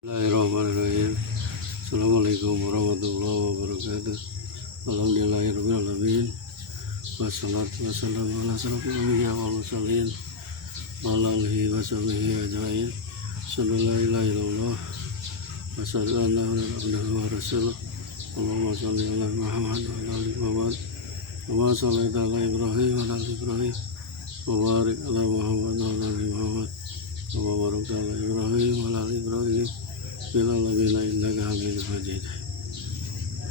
Bismillahirrahmanirrahim. Assalamualaikum warahmatullahi wabarakatuh. Alhamdulillahirabbil alamin. Wassalatu wassalamu ala asyrofil anbiya'i wal mursalin wa ala alihi wa sahbihi ajmain. Sallallahu alaihi wa sallam wa rasuluh. Allahumma shalli ala Muhammad wa ala ali Muhammad. Wa shallaita ala Ibrahim wa ala ali Ibrahim. Wa barik ala Muhammad wa ala ali Muhammad. Wa barakta ala Ibrahim wa ala ali Ibrahim. Bismillahirrahmanirrahim. Innaka Hamidum Majid.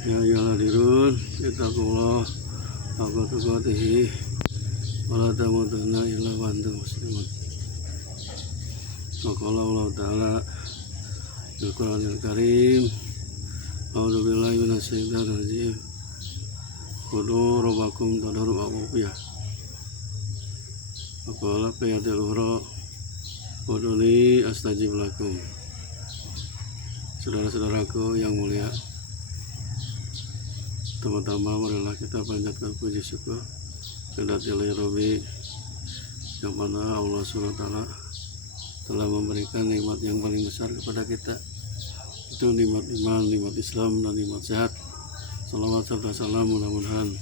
Ya ayyuhal ittaqullah haqqa tuqatih wa la tamutunna illa wa antum muslimun. Wa qala Allah Ta'ala fil Qur'anil Karim, a'udzu billahi minasy syaithanir rajim. Qudu rabbakum tadarru'an wa khufyah. Wa qala fi ayatil ukhra, ud'uni astajib lakum. Saudara-saudaraku yang mulia, pertama-tama marilah kita panjatkan puji syukur kepada Rabbi yang mana Allah SWT telah memberikan nikmat yang paling besar kepada kita, itu nikmat iman, nikmat Islam, dan nikmat sehat. Salawat serta salam mudah-mudahan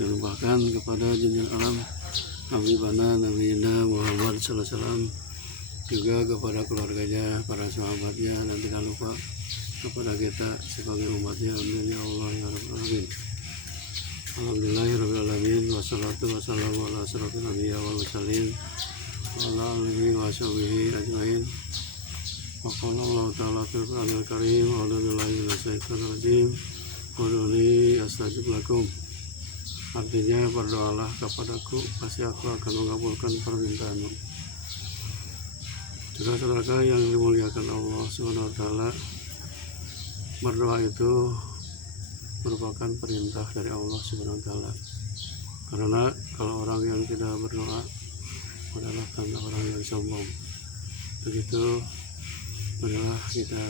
dilimpahkan kepada junjungan alam Habibana Nabiyina Muhammad sallallahu alaihi wasallam, juga kepada keluarganya, para sahabatnya, dan tidak lupa kepada kita sebagai umatnya. Amin ya Allah ya Rabbal Alamin. Alhamdulillahirabbil alamin. Wassalatu wassalamu ala asyrofil anbiya'i wal mursalin wa ala alihi wa sahbihi ajmain. Wa qala Allah Ta'ala fil Qur'anil Karim, a'udzu billahi minasy syaithanir rajim. Ud'uni astajib lakum. Artinya, berdoalah kepadaku, pasti aku akan mengabulkan permintaanmu. Saudara-saudara yang dimuliakan Allah SWT, berdoa itu merupakan perintah dari Allah SWT. Karena kalau orang yang tidak berdoa adalah tanda orang yang sombong. Begitu adalah kita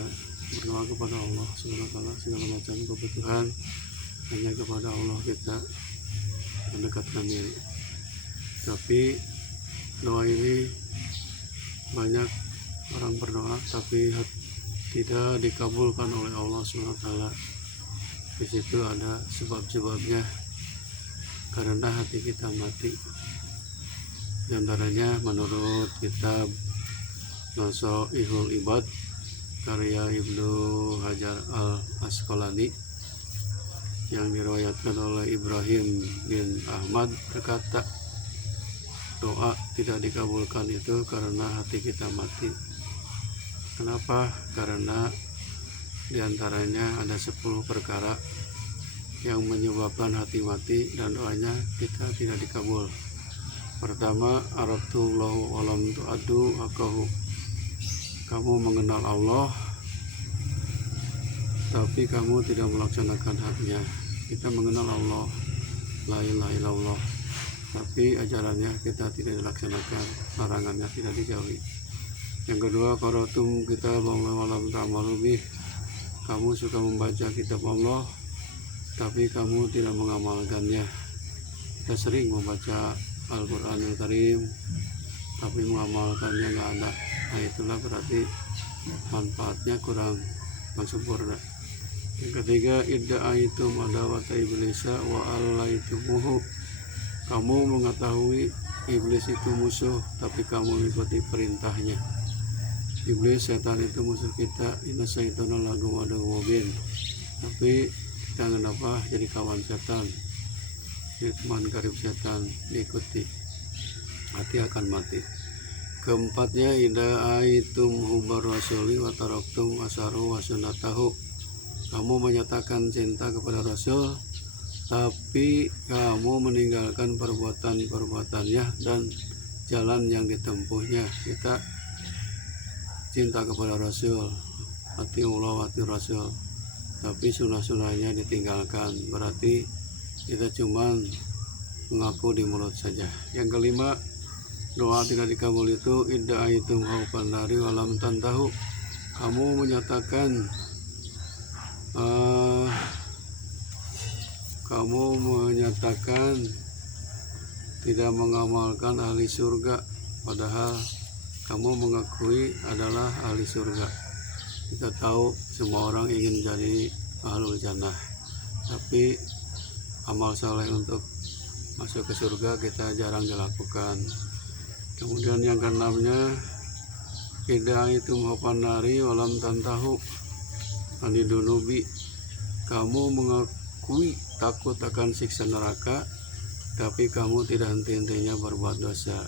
berdoa kepada Allah SWT, segala macam kebutuhan hanya kepada Allah kita mendekatkan diri. Tapi doa ini banyak orang berdoa tapi tidak dikabulkan oleh Allah SWT. Di situ ada sebab-sebabnya, karena hati kita mati. Di antaranya menurut kitab Nasaihul Ibad karya Ibnu Hajar al-Asqalani yang diriwayatkan oleh Ibrahim bin Ahmad berkata, doa tidak dikabulkan itu karena hati kita mati. Kenapa? Karena diantaranya ada 10 perkara yang menyebabkan hati mati dan doanya kita tidak dikabul. Pertama, arabtullahu walam tu'addu akahu. Kamu mengenal Allah tapi kamu tidak melaksanakan haknya. Kita mengenal Allah, la ilaha illallah, tapi ajarannya kita tidak dilaksanakan, larangannya tidak dijauhi. Yang kedua, qara'tum kitab Allah wa lam ta'malu bih. Kamu suka membaca kitab Allah tapi kamu tidak mengamalkannya. Kita sering membaca Al-Qur'anul Karim tapi mengamalkannya nggak ada. Nah, itulah berarti manfaatnya kurang sempurna. Yang ketiga, idda'aitum adawata iblisa wa allaitumuhu. Kamu mengetahui iblis itu musuh, tapi kamu mengikuti perintahnya. Iblis, setan itu musuh kita. Inna syaitana lakum aduwwun mubin. Tapi kita kenapa jadi kawan setan, jadi teman karib setan, diikuti, hati akan mati. Keempatnya, ida aitum hubar rasuli wa taraktum asaru wa sunnatahu. Kamu menyatakan cinta kepada Rasul tapi kamu meninggalkan perbuatan-perbuatannya dan jalan yang ditempuhnya. Kita cinta kepada Rasul, hati Allah, hati Rasul, tapi sunnah-sunnahnya ditinggalkan. Berarti kita cuma mengaku di mulut saja. Yang kelima, doa tidak dikabul itu idda'aitum haufan nari walam tantahu. Kamu menyatakan tidak mengamalkan ahli surga, padahal kamu mengakui adalah ahli surga. Kita tahu semua orang ingin jadi ahlul jannah, tapi amal saleh untuk masuk ke surga kita jarang dilakukan. Kemudian yang keenamnya, tidak itu mahapan nari walam tantahu anidunubi. Kamu mengakui takut akan siksa neraka, tapi kamu tidak henti-hentinya berbuat dosa.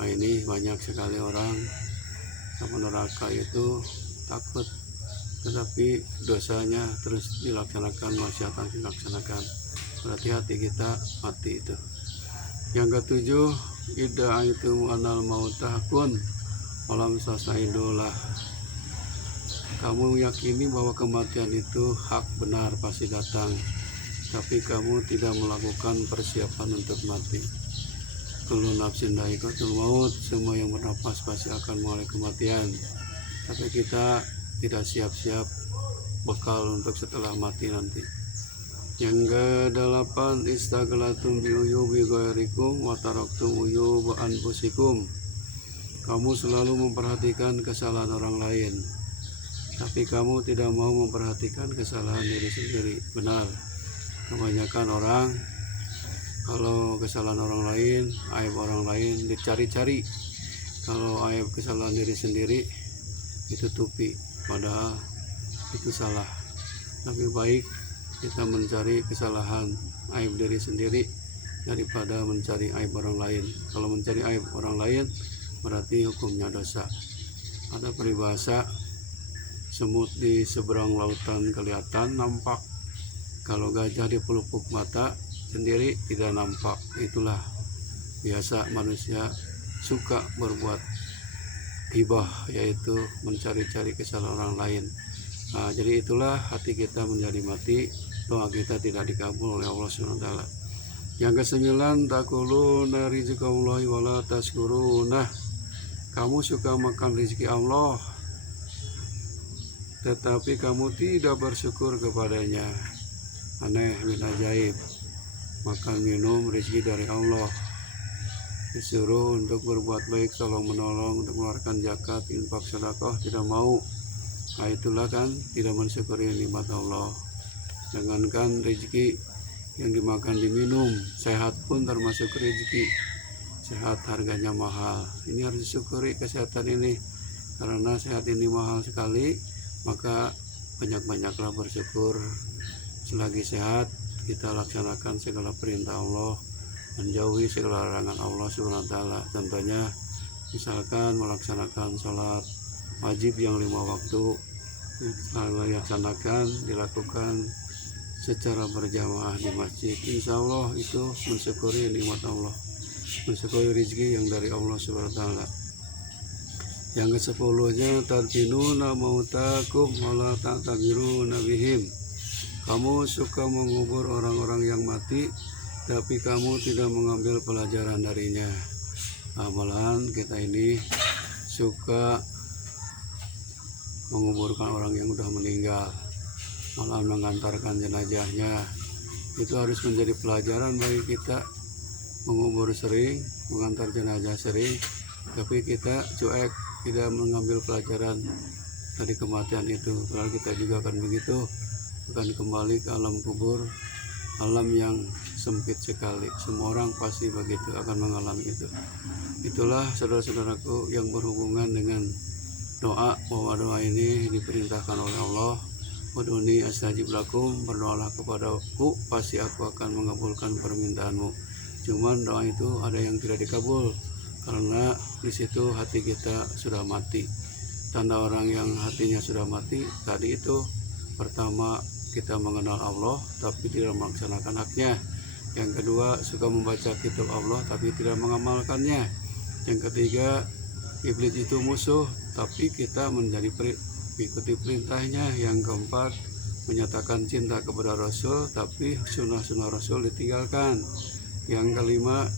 Nah, ini banyak sekali orang sama neraka itu takut, tetapi dosanya terus dilaksanakan, maksiatan dilaksanakan. Berarti hati kita mati itu. Yang ketujuh, ida itu anal mautahkun alam sasaidolah. Kamu yakini bahwa kematian itu hak benar pasti datang, tapi kamu tidak melakukan persiapan untuk mati. Kullu nafsin dha'iqatul maut, semua yang bernapas pasti akan mengalami kematian, tapi kita tidak siap-siap bekal untuk setelah mati nanti. Yang ke-8, istaghlatum bi uyubi ghairikum wa taraktum uyuba anfusikum. Kamu selalu memperhatikan kesalahan orang lain, tapi kamu tidak mau memperhatikan kesalahan diri sendiri. Benar, kebanyakan orang kalau kesalahan orang lain, aib orang lain dicari-cari. Kalau aib kesalahan diri sendiri ditutupi, padahal itu salah. Lebih baik kita mencari kesalahan aib diri sendiri daripada mencari aib orang lain. Kalau mencari aib orang lain berarti hukumnya dosa. Ada peribahasa, semut di seberang lautan kelihatan nampak, kalau gajah di pelupuk mata sendiri tidak nampak. Itulah biasa manusia suka berbuat ghibah, yaitu mencari-cari kesalahan orang lain. Nah, jadi itulah hati kita menjadi mati, doa kita tidak dikabul oleh Allah SWT. Yang ke-9, taquluna rizqallahi wala tashkuruna. Kamu suka makan rezeki Allah, tetapi kamu tidak bersyukur kepadanya. Aneh min ajaib. Makan minum rezeki dari Allah, disuruh untuk berbuat baik, tolong menolong, untuk mengeluarkan zakat, infak, sedekah, tidak mau. Nah, itulah kan tidak mensyukuri nikmat Allah. Jangankan rezeki yang dimakan diminum, sehat pun termasuk rezeki. Sehat harganya mahal, ini harus disyukuri kesehatan ini. Karena sehat ini mahal sekali, maka banyak-banyaklah bersyukur. Selagi sehat, kita laksanakan segala perintah Allah, menjauhi segala larangan Allah SWT. Contohnya misalkan melaksanakan sholat wajib yang 5 waktu, dilakukan secara berjamaah di masjid. Insya Allah itu mensyukuri nikmat Allah, mensyukuri rezeki yang dari Allah SWT. Yang ke-10-nya, tadfinuna mautakum wala ta'tabiruna bihim. Kamu suka mengubur orang-orang yang mati, tapi kamu tidak mengambil pelajaran darinya. Malahan kita ini suka menguburkan orang yang sudah meninggal, malah mengantarkan jenazahnya. Itu harus menjadi pelajaran bagi kita. Mengubur sering, mengantar jenazah sering, tapi kita cuek, tidak mengambil pelajaran dari kematian itu. Padahal kita juga akan begitu, akan kembali ke alam kubur, alam yang sempit sekali. Semua orang pasti begitu, akan mengalami itu. Itulah saudara-saudaraku yang berhubungan dengan doa, bahwa doa ini diperintahkan oleh Allah. Ud'uni astajib lakum, berdoalah kepadaku, pasti aku akan mengabulkan permintaanmu. Cuman doa itu ada yang tidak dikabul, karena di situ hati kita sudah mati. Tanda orang yang hatinya sudah mati tadi itu, pertama kita mengenal Allah tapi tidak melaksanakan haknya. Yang kedua, suka membaca kitab Allah tapi tidak mengamalkannya. Yang ketiga, iblis itu musuh tapi kita ikuti perintahnya. Yang keempat, menyatakan cinta kepada Rasul tapi sunnah-sunnah Rasul ditinggalkan. Yang kelima,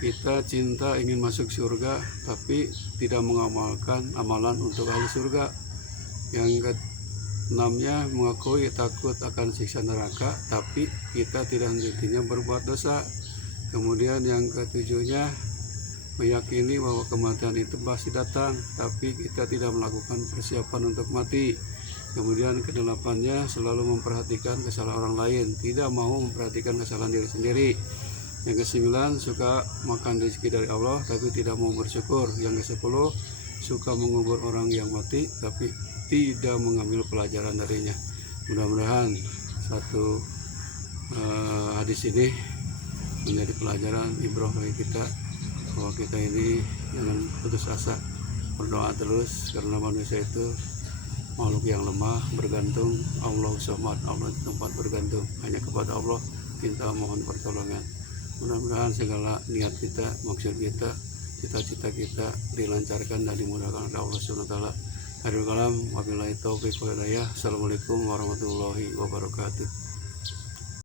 kita cinta ingin masuk surga tapi tidak mengamalkan amalan untuk ahli surga. Yang keenamnya, mengakui takut akan siksa neraka tapi kita tidak henti-hentinya berbuat dosa. Kemudian yang ketujuhnya, meyakini bahwa kematian itu pasti datang, tapi kita tidak melakukan persiapan untuk mati. Kemudian kedelapannya selalu memperhatikan kesalahan orang lain, tidak mau memperhatikan kesalahan diri sendiri. Yang kesembilan, suka makan rezeki dari Allah tapi tidak mau bersyukur. Yang kesepuluh, suka mengubur orang yang mati tapi tidak mengambil pelajaran darinya. Mudah-mudahan satu hadis ini menjadi pelajaran ibrah bagi kita, bahwa kita ini jangan putus asa, berdoa terus, karena manusia itu makhluk yang lemah, bergantung. Allah Samad, Allah tempat bergantung, hanya kepada Allah kita mohon pertolongan. Mudah-mudahan segala niat kita, maksud kita, cita-cita kita dilancarkan dan dimudahkan oleh Allah SWT. Akhirul kalam, wabillahi taufiq wal hidayah. Assalamualaikum warahmatullahi wabarakatuh.